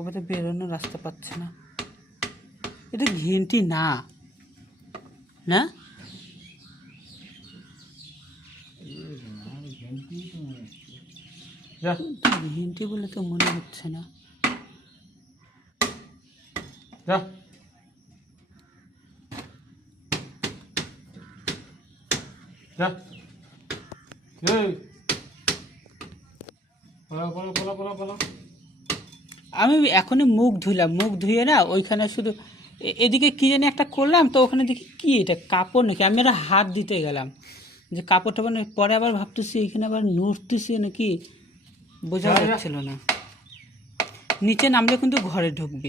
ওপরে তো বেরোনোর রাস্তা পাচ্ছে না। এটা ঘেন্টি না। না? ঘেন্টি বলে তো মনে হচ্ছে না। যা। যা। পলা পলা পলা পলা পলা। আমি এখনই মুখ ধুলাম মুখ ধুয়ে না ওইখানে শুধু এদিকে কি জানি একটা করলাম তো ওখানে দেখি কী এটা কাপড় নাকি? আমি একটা হাত দিতে গেলাম যে কাপড়টা মানে পরে আবার ভাবতেছি এখানে আবার নড়তেছি নাকি? বোঝা। যাচ্ছিল না। নিচে নামলে কিন্তু ঘরে ঢুকবে।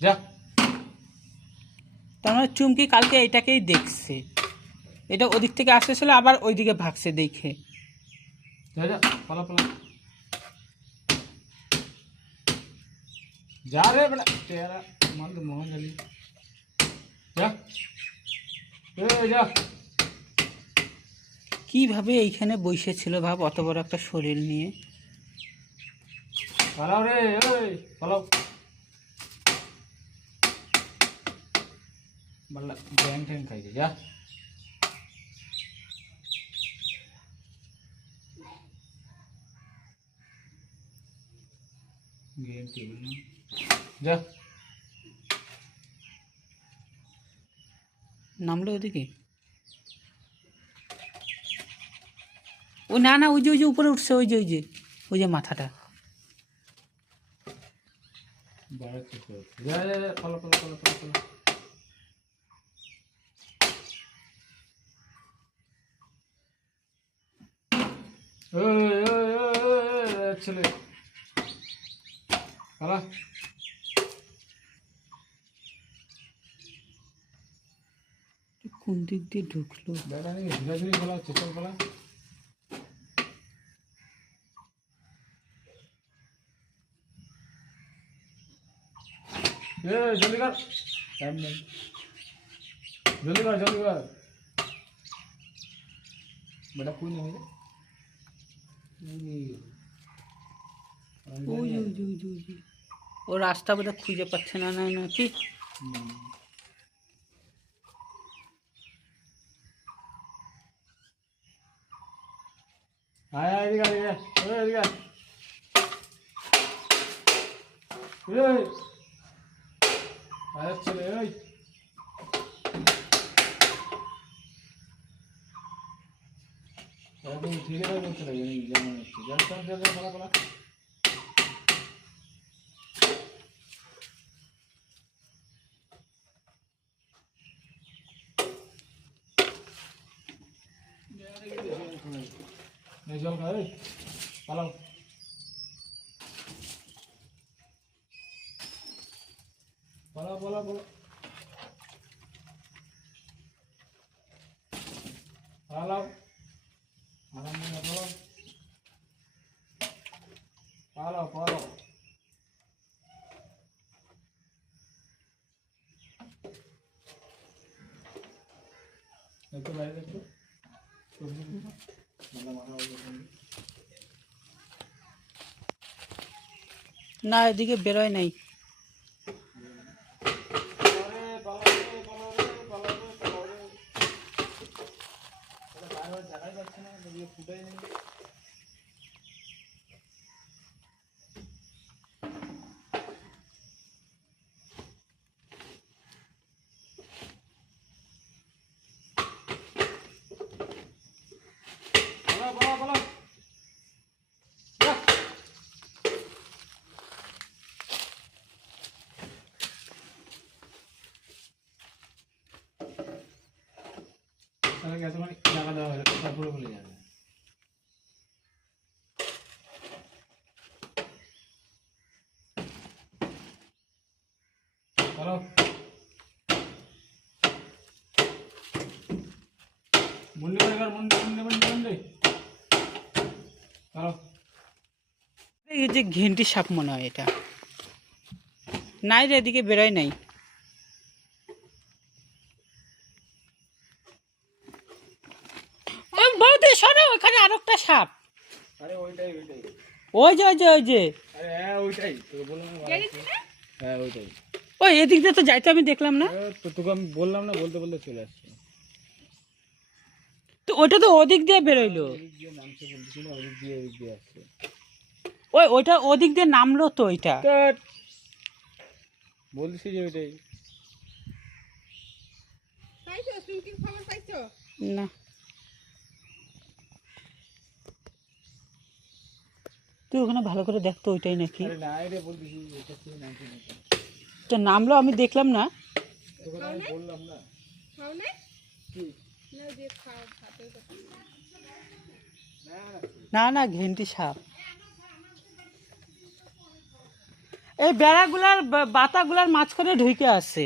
যা। তার মানে চুমকি কালকে এটাকেই দেখছে। এটা ওদিক থেকে আসতেছিল আবার ওইদিকে ভাগছে দেখে। যা যা পলা পলা। কীভাবে এইখানে বসেছিল ভাব? অত বড় একটা শরীর নিয়ে। পালাও রে এই পালাও। ব্যাং ট্যাং খাইছে যা। গেম টেবিল না যা নামলো ওদিকে ও না না ওই যে ওই যে উপরে উঠছে ওই যে ওই যে ওই যে মাথাটা বাড়া ছেলে পালা কোন দিক দিয়ে ঢুকলো বেটা নাকি ঝুড়াঝুড়ি পালা চেতল পালা এ জলদি কর টাইম নেই জলদি কর জলদি কর বেটা কোন নেই ওই যে, ওই যে, ওই যে, ওই যে। ও রাস্তা বোধহয় খুঁজে পাচ্ছে না না নাকি ঠিক আছে বলতে লাগে যেমন হচ্ছে। যা চল চল চল পালা পালা এই জল খা এই পালাও পালাও পালাও পালাও পালাও আরাম করে পালাও পালাও পালাও একটু বাইরে একটু না এদিকে বেরোয় নাই। ফুটাই গ্যাসে মানে দেওয়া বলে যাবে। মুন্ডি মুন্ডি হ্যালো এই যে ঘেন্টি সাপ মনে হয় এটা। নাই রে, এদিকে বেরোয় নাই। শোনো ওখানে আর একটা সাপ। আরে ওইটাই ওইটাই। ওই যে ওই যে ওই যে। আরে হ্যাঁ ওইটাই। তোকে বললাম। হ্যাঁ ওইটাই। ওই এদিক দিয়ে তো যাইতে আমি দেখলাম না। তো তোকে আমি বললাম না বলতে বলতে চলে আসছে। তো ওটা তো ওদিক দিয়ে বেরোইলো। ওই ওইটা ওদিক দিয়ে নামলো তো ওইটা। বলতেছি যে ওইটাই। না। ওখানে ভালো করে দেখতো ওইটাই নাকি? তো নামলো আমি দেখলাম না। না। না ঘেন্টি সাপ। এই বেড়াগুলার বাতাগুলার মাঝখানে ঢুকে আছে।